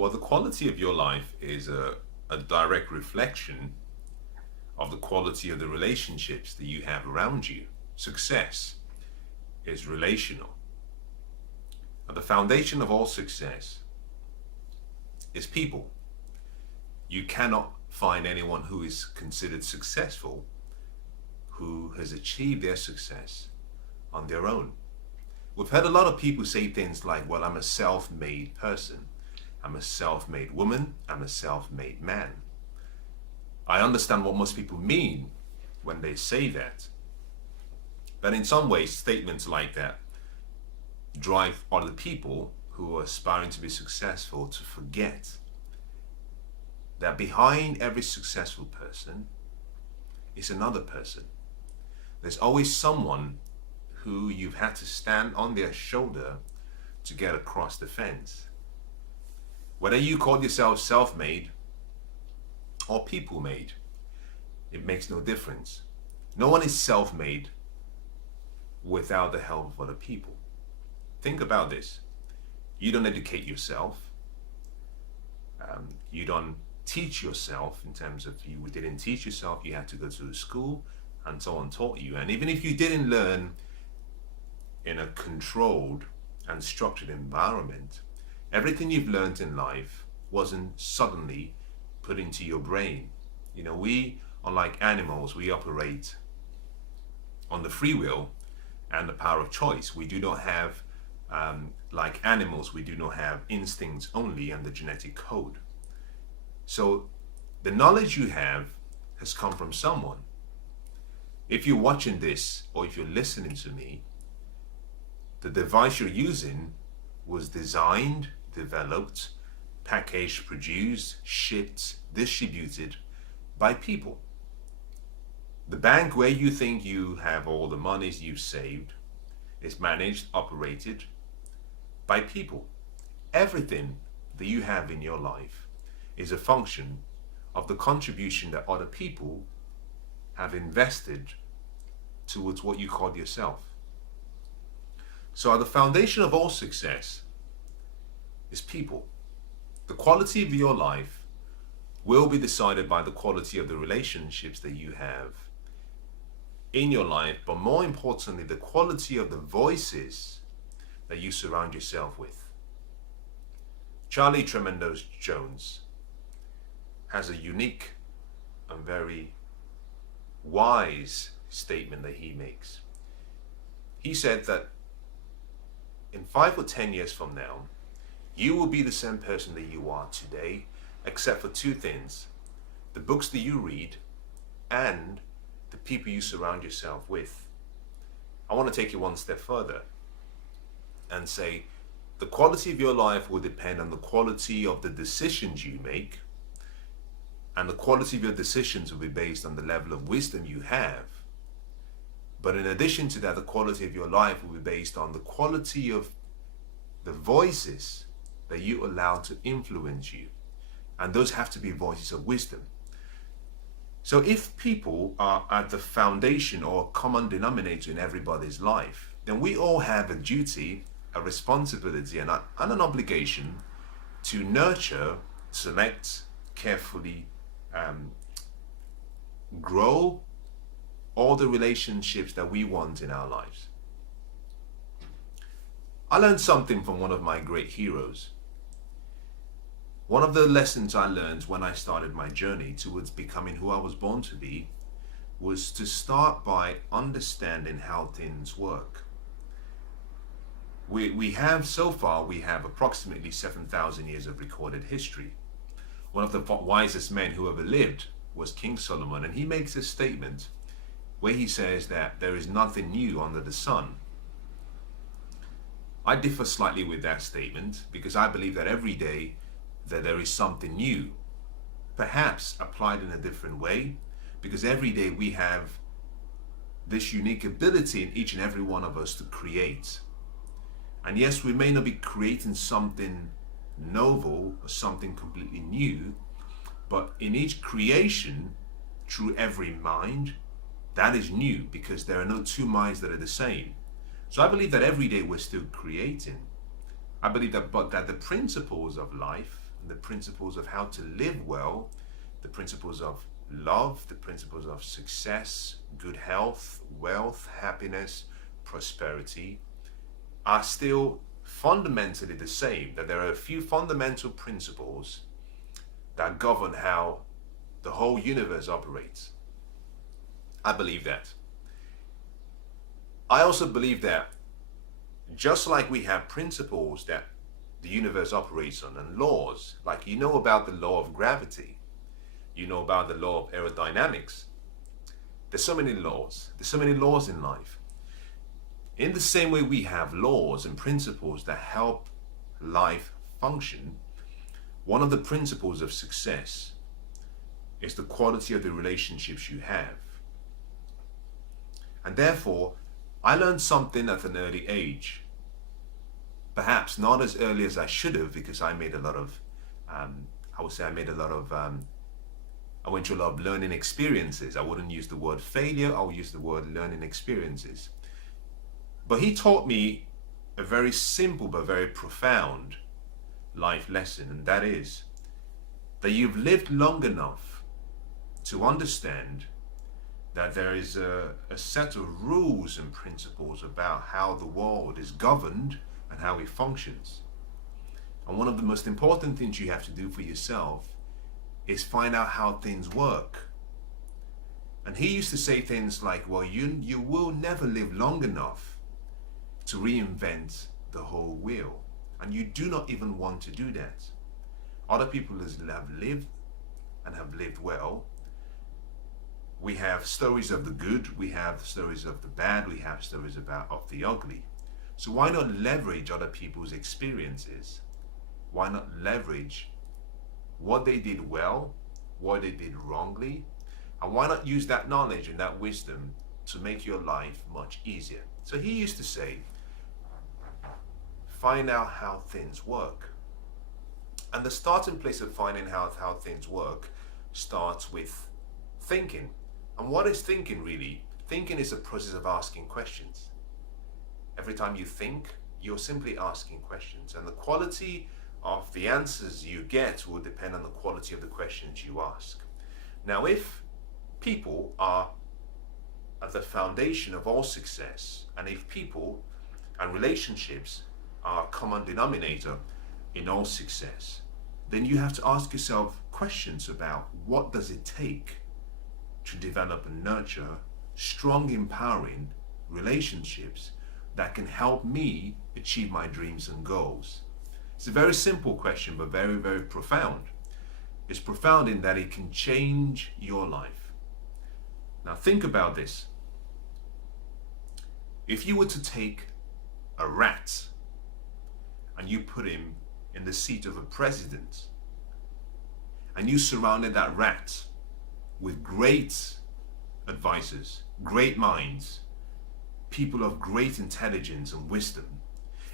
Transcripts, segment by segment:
Well, the quality of your life is a direct reflection of the quality of the relationships that you have around you. Success is relational. At the foundation of all success is people. You cannot find anyone who is considered successful who has achieved their success on their own. We've heard a lot of people say things like, well, I'm a self-made person. I'm a self-made woman. I'm a self-made man. I understand what most people mean when they say that. But in some ways, statements like that drive other people who are aspiring to be successful to forget that behind every successful person is another person. There's always someone who you've had to stand on their shoulder to get across the fence. Whether you call yourself self-made or people-made, it makes no difference. No one is self-made without the help of other people. Think about this. You don't educate yourself. You don't teach yourself in terms of you didn't teach yourself. You had to go to school and someone taught you. And even if you didn't learn in a controlled and structured environment, everything you've learned in life wasn't suddenly put into your brain. You know, we, unlike animals, we operate on the free will and the power of choice. We do not have, like animals, we do not have instincts only and the genetic code. So the knowledge you have has come from someone. If you're watching this or if you're listening to me, the device you're using was designed, developed, packaged, produced, shipped, distributed by people. The bank where you think you have all the monies you've saved is managed, operated by people. Everything that you have in your life is a function of the contribution that other people have invested towards what you call yourself. So at the foundation of all success is people. The quality of your life will be decided by the quality of the relationships that you have in your life, but more importantly, the quality of the voices that you surround yourself with. Charlie Tremendos Jones has a unique and very wise statement that he makes. He said that in 5 or 10 years from now, you will be the same person that you are today, except for two things: the books that you read and the people you surround yourself with. I want to take you one step further and say the quality of your life will depend on the quality of the decisions you make, and the quality of your decisions will be based on the level of wisdom you have. But in addition to that, the quality of your life will be based on the quality of the voices that you allow to influence you. And those have to be voices of wisdom. So if people are at the foundation or common denominator in everybody's life, then we all have a duty, a responsibility, and an obligation to nurture, select, carefully grow all the relationships that we want in our lives. I learned something from one of my great heroes. One of the lessons I learned when I started my journey towards becoming who I was born to be was to start by understanding how things work. We have approximately 7,000 years of recorded history. One of the wisest men who ever lived was King Solomon, and he makes a statement where he says that there is nothing new under the sun. I differ slightly with that statement because I believe that every day that there is something new, perhaps applied in a different way, because every day we have this unique ability in each and every one of us to create. And yes, we may not be creating something novel or something completely new, but in each creation, through every mind, that is new, because there are no two minds that are the same. So I believe that every day we're still creating. I believe that the principles of life the principles of how to live well, the principles of love, the principles of success, good health, wealth, happiness, prosperity, are still fundamentally the same. That there are a few fundamental principles that govern how the whole universe operates. I believe that. I also believe that just like we have principles that the universe operates on and laws, like you know about the law of gravity, you know about the law of aerodynamics. There's so many laws. There's so many laws in life. In the same way we have laws and principles that help life function, one of the principles of success is the quality of the relationships you have. And therefore, I learned something at an early age. Perhaps not as early as I should have, because I made a lot of, I went through a lot of learning experiences. I wouldn't use the word failure, I would use the word learning experiences. But he taught me a very simple but very profound life lesson, and that is that you've lived long enough to understand that there is a set of rules and principles about how the world is governed and how it functions. And one of the most important things you have to do for yourself is find out how things work. And he used to say things like, well, you will never live long enough to reinvent the whole wheel. And you do not even want to do that. Other people have lived and have lived well. We have stories of the good, we have stories of the bad, we have stories of the ugly. So why not leverage other people's experiences? Why not leverage what they did well, what they did wrongly, and why not use that knowledge and that wisdom to make your life much easier? So he used to say, find out how things work. And the starting place of finding out how things work starts with thinking. And what is thinking really? Thinking is a process of asking questions. Every time you think, you're simply asking questions. And the quality of the answers you get will depend on the quality of the questions you ask. Now, if people are at the foundation of all success, and if people and relationships are a common denominator in all success, then you have to ask yourself questions about what does it take to develop and nurture strong, empowering relationships that can help me achieve my dreams and goals. It's a very simple question, but very, very profound. It's profound in that it can change your life. Now think about this. If you were to take a rat and you put him in the seat of a president, and you surrounded that rat with great advisors, great minds, people of great intelligence and wisdom,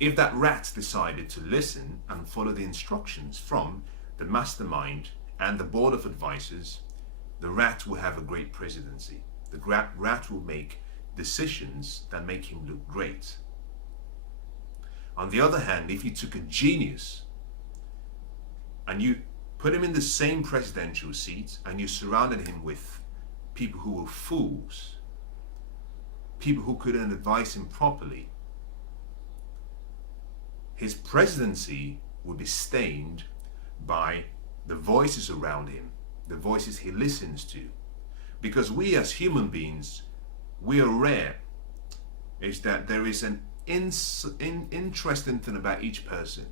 if that rat decided to listen and follow the instructions from the mastermind and the board of advisors, the rat will have a great presidency. The rat will make decisions that make him look great. On the other hand, if you took a genius and you put him in the same presidential seat and you surrounded him with people who were fools, people who couldn't advise him properly, his presidency would be stained by the voices around him, the voices he listens to. Because we as human beings, we are rare. Is that there is an interesting thing about each person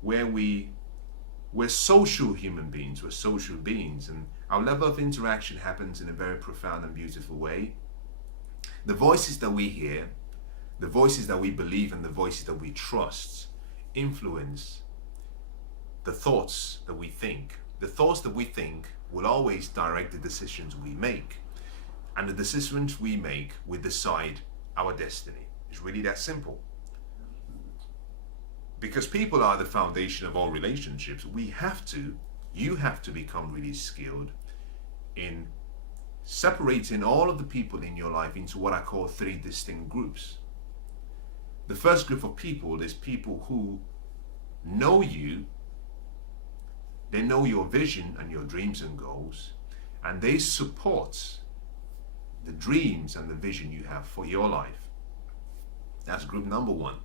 where we're social human beings, we're social beings, and our level of interaction happens in a very profound and beautiful way. The voices that we hear, the voices that we believe, and the voices that we trust influence the thoughts that we think. The thoughts that we think will always direct the decisions we make. And the decisions we make will decide our destiny. It's really that simple. Because people are the foundation of all relationships, you have to become really skilled in separating all of the people in your life into what I call 3 distinct groups. The first group of people is people who know you They know your vision and your dreams and goals, and they support the dreams and the vision you have for your life. That's group number one.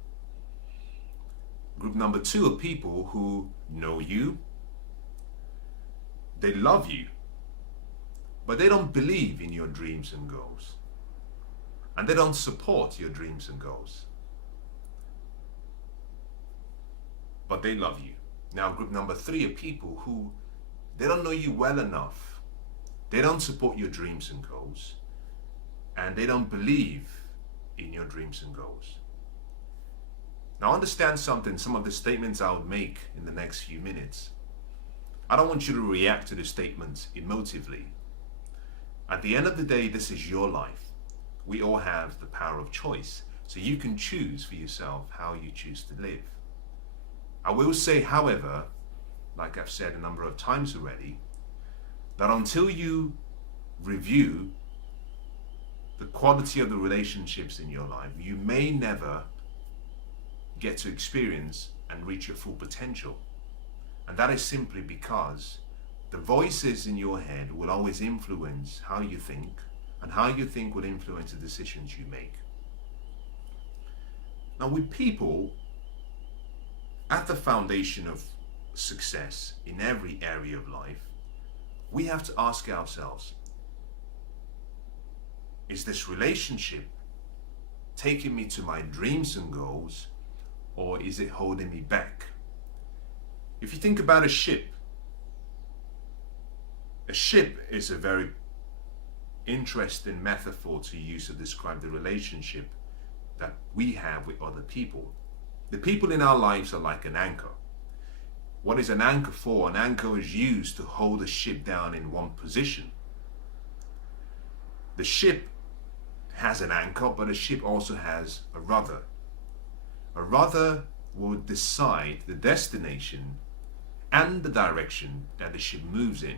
Group number two are people who know you, they love you, but they don't believe in your dreams and goals. And they don't support your dreams and goals. But they love you. Now, group number three are people who, they don't know you well enough. They don't support your dreams and goals. And they don't believe in your dreams and goals. Now, understand something, some of the statements I would make in the next few minutes. I don't want you to react to the statements emotively. At the end of the day, this is your life. We all have the power of choice, so you can choose for yourself how you choose to live. I will say, however, like I've said a number of times already, that until you review the quality of the relationships in your life, you may never get to experience and reach your full potential. And that is simply because the voices in your head will always influence how you think, and how you think will influence the decisions you make. Now, with people, at the foundation of success in every area of life, we have to ask ourselves, is this relationship taking me to my dreams and goals, or is it holding me back? If you think about a ship is a very interesting metaphor to use to describe the relationship that we have with other people. The people in our lives are like an anchor. What is an anchor for? An anchor is used to hold a ship down in one position. The ship has an anchor, but a ship also has a rudder. A rudder will decide the destination and the direction that the ship moves in.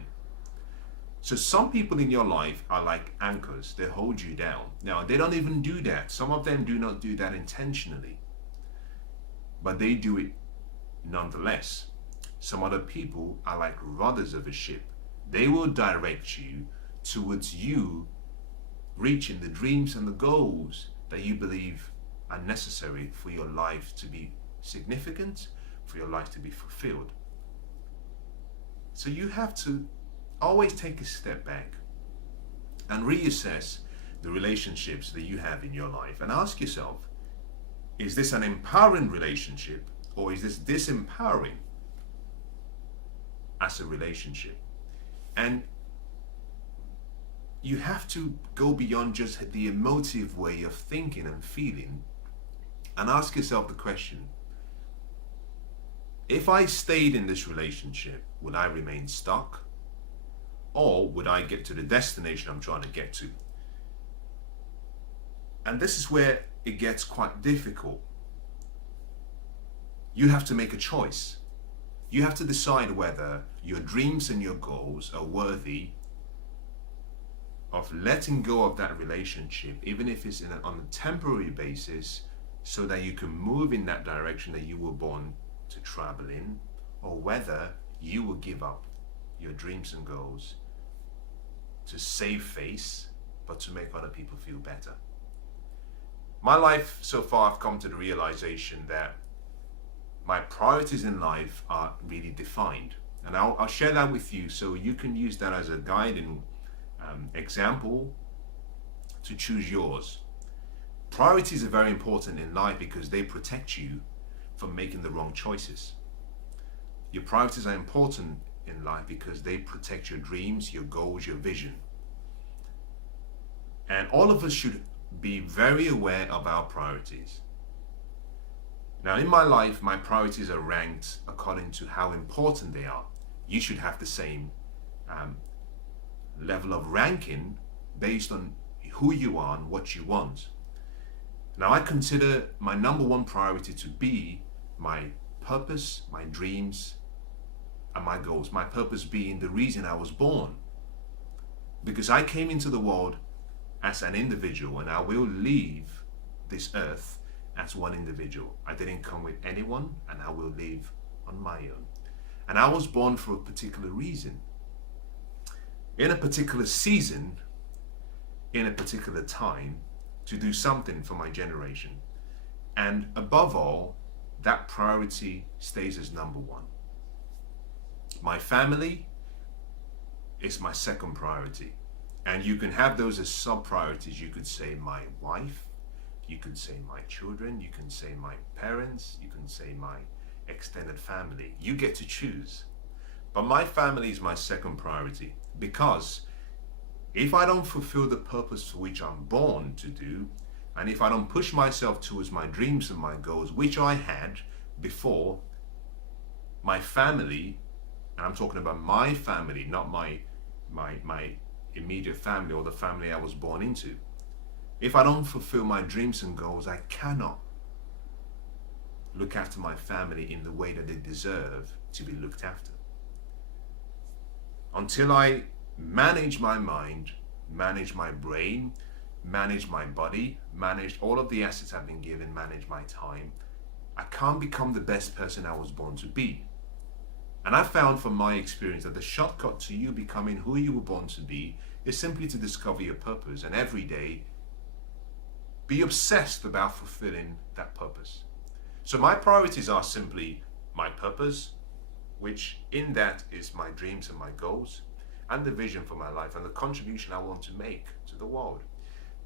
So some people in your life are like anchors. They hold you down. Now, they don't even do that. Some of them do not do that intentionally, but they do it nonetheless. Some other people are like rudders of a ship. They will direct you towards you reaching the dreams and the goals that you believe are necessary for your life to be significant, for your life to be fulfilled. So you have to always take a step back and reassess the relationships that you have in your life and ask yourself, is this an empowering relationship, or is this disempowering as a relationship? And you have to go beyond just the emotive way of thinking and feeling and ask yourself the question, if I stayed in this relationship, would I remain stuck? Or would I get to the destination I'm trying to get to? And this is where it gets quite difficult. You have to make a choice. You have to decide whether your dreams and your goals are worthy of letting go of that relationship, even if it's on a temporary basis, so that you can move in that direction that you were born to travel in, or whether you will give up your dreams and goals to save face, but to make other people feel better. My life so far, I've come to the realization that my priorities in life are really defined. And I'll share that with you so you can use that as a guiding example to choose yours. Priorities are very important in life because they protect you from making the wrong choices. Your priorities are important in life because they protect your dreams, your goals, your vision. And all of us should be very aware of our priorities. Now, in my life, my priorities are ranked according to how important they are. You should have the same level of ranking based on who you are and what you want. Now, I consider my number one priority to be my purpose, my dreams, and my goals. My purpose being the reason I was born. Because I came into the world as an individual, and I will leave this earth as one individual. I didn't come with anyone, and I will live on my own. And I was born for a particular reason, in a particular season, in a particular time, to do something for my generation. And above all, that priority stays as number one. My family is my second priority. And you can have those as sub-priorities. You could say my wife, you could say my children, you can say my parents, you can say my extended family. You get to choose. But my family is my second priority, because if I don't fulfill the purpose for which I'm born to do, and if I don't push myself towards my dreams and my goals, which I had before, my family, and I'm talking about my family, not my immediate family or the family I was born into. If I don't fulfill my dreams and goals, I cannot look after my family in the way that they deserve to be looked after. Until I manage my mind, manage my brain, manage my body, manage all of the assets I've been given, manage my time, I can't become the best person I was born to be. And I found from my experience that the shortcut to you becoming who you were born to be is simply to discover your purpose, and every day be obsessed about fulfilling that purpose. So my priorities are simply my purpose, which in that is my dreams and my goals, and the vision for my life and the contribution I want to make to the world.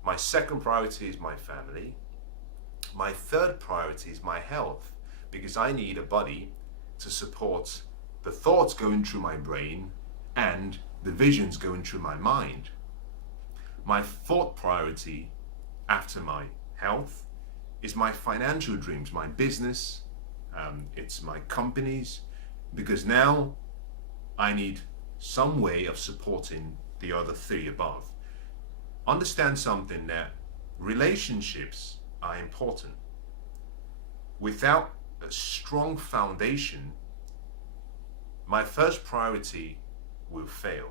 My second priority is my family. My third priority is my health, because I need a body to support the thoughts going through my brain and the visions going through my mind. My fourth priority after my health is my financial dreams, my business, it's my companies, because now I need some way of supporting the other three above. Understand something, that relationships are important. Without a strong foundation, my first priority will fail.